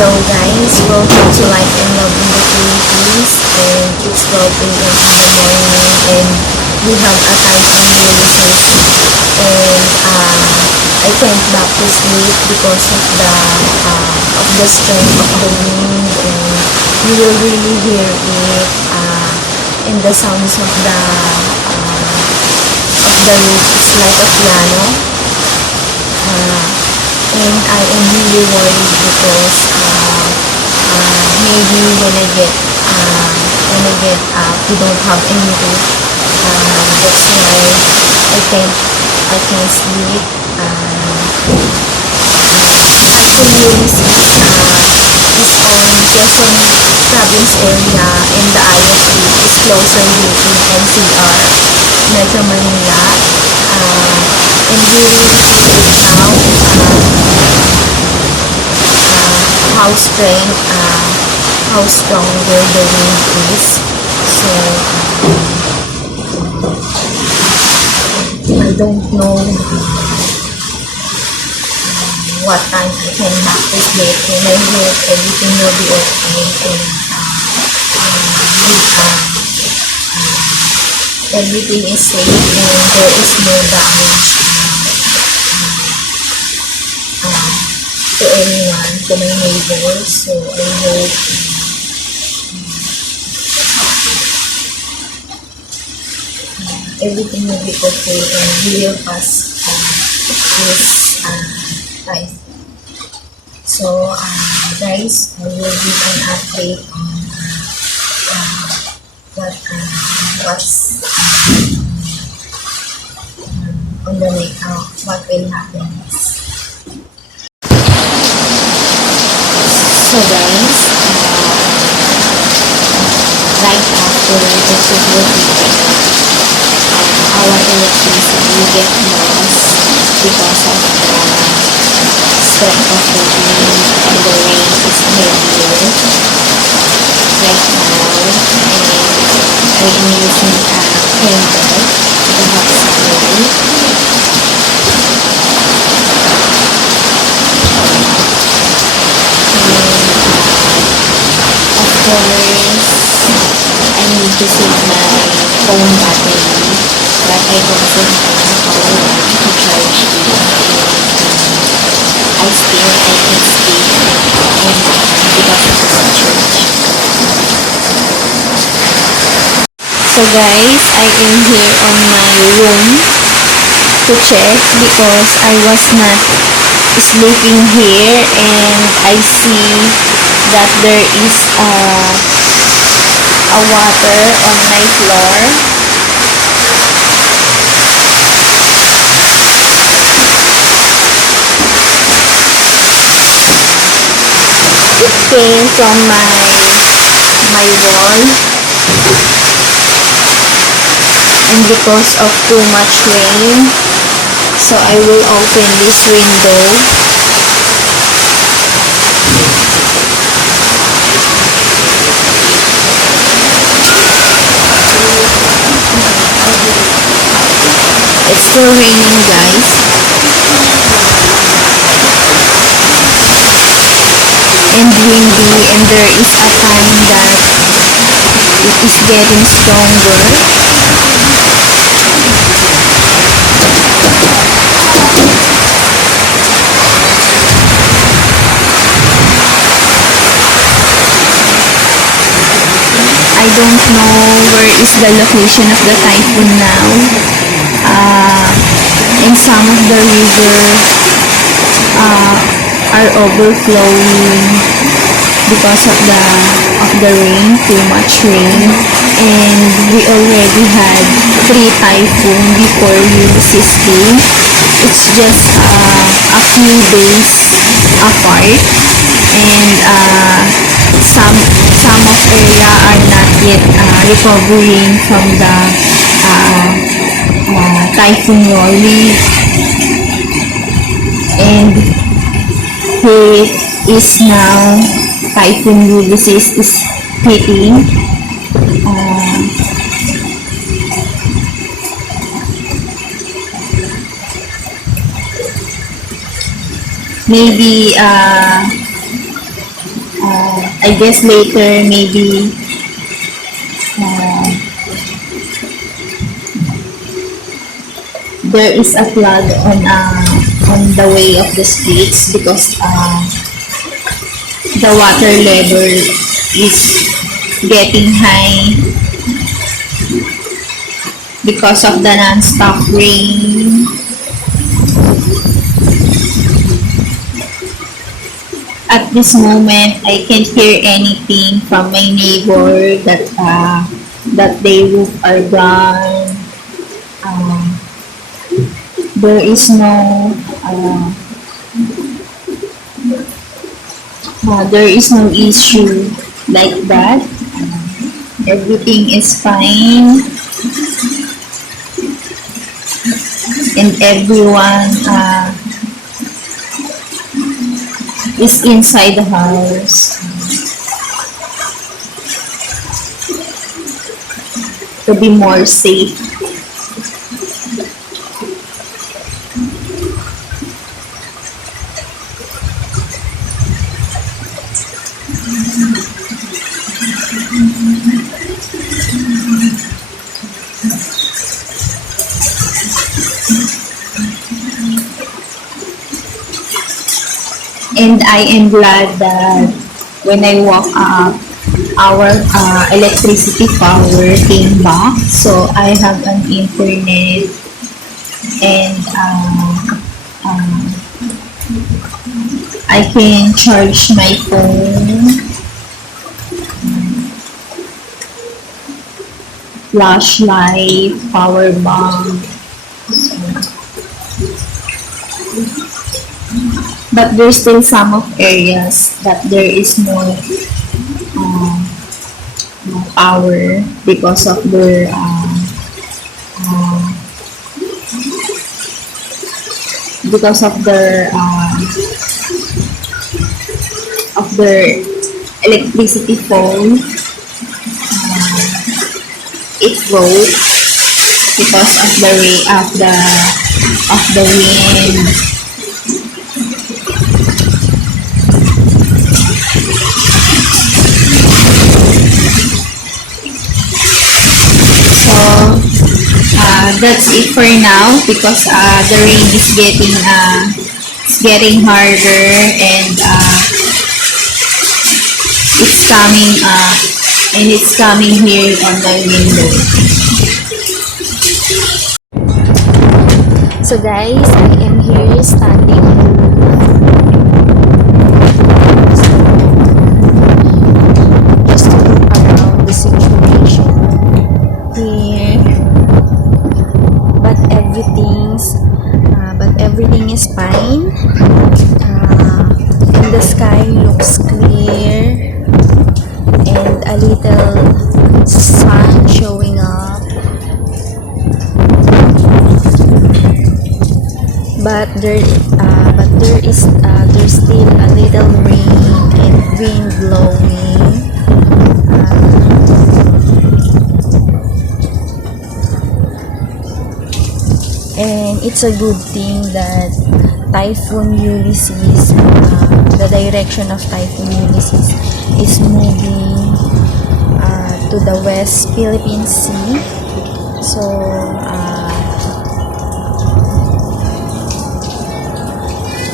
Hello guys, welcome to Life and Love in the Philippines, and it's 12 a.m. in the morning and we have a Typhoon Ulysses, and I can't back to sleep because of the strength of the wind, and you will really hear it in the sounds of the roof. It's like a piano. And I am really worried because maybe when I get we don't have any roof. That's why I can't sleep. Typhoon Ulysses is on Quezon province area, and the eye of it is closer here in NCR, Metro Manila. And we will see now how stronger the wind is. So I don't know what time I can back to sleep, and I hope everything will be okay, and everything is safe and there is no damage to anyone, to my neighbors. So I hope everything will be okay and we will pass this time. So guys, I will give an update on what's on the next, what will happen next. So guys, right after the super heating, our electricity get lost because of the strength of the wind, and the rain is heavier right now, and I am using a candle to have supply. Of course, I need to save my phone battery, but I also have a power bank to charge it, and I can sleep and because of the charge. So guys, I am here on my room to check because I was not sleeping here, and I see that there is a water on my floor. It came from my wall, and because of too much rain, so I will open this window. It's still raining guys, and windy, and there is a time that it is getting stronger. I don't know where is the location of the typhoon now. And some of the river are overflowing because of the rain, too much rain, and we already had 3 typhoon before Ulysses came. It's just a few days apart, and some of area are not yet recovering from the typhoon warning, and here is now Typhoon Ulysses is hitting. Maybe I guess later maybe uh, there is a flood on the way of the streets because the water level is getting high because of the non-stop rain. At this moment, I can't hear anything from my neighbor that their roof are gone. Uh, there is no issue like that. Everything is fine, and everyone is inside the house to be more safe. And I am glad that when I woke up, our electricity power came back. So I have an internet, and I can charge my phone, flashlight, power bank. But there's still some of areas that there is no power because of their because of their electricity phone. It broke because of the wind. That's it for now because the rain is getting harder, and it's coming here on my window. So guys, I am here standing on just to look around the situation here. But everything is fine, and the sky looks clear, and a little sun showing up, but there's still a little rain and wind blowing. And it's a good thing that Typhoon Ulysses, the direction of Typhoon Ulysses is moving to the West Philippine Sea. So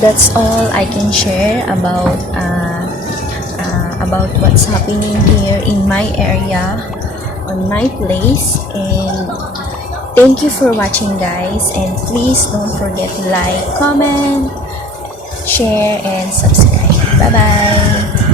that's all I can share about what's happening here in my area, on my place. And thank you for watching, guys, and please don't forget to like, comment, share, and subscribe. Bye bye.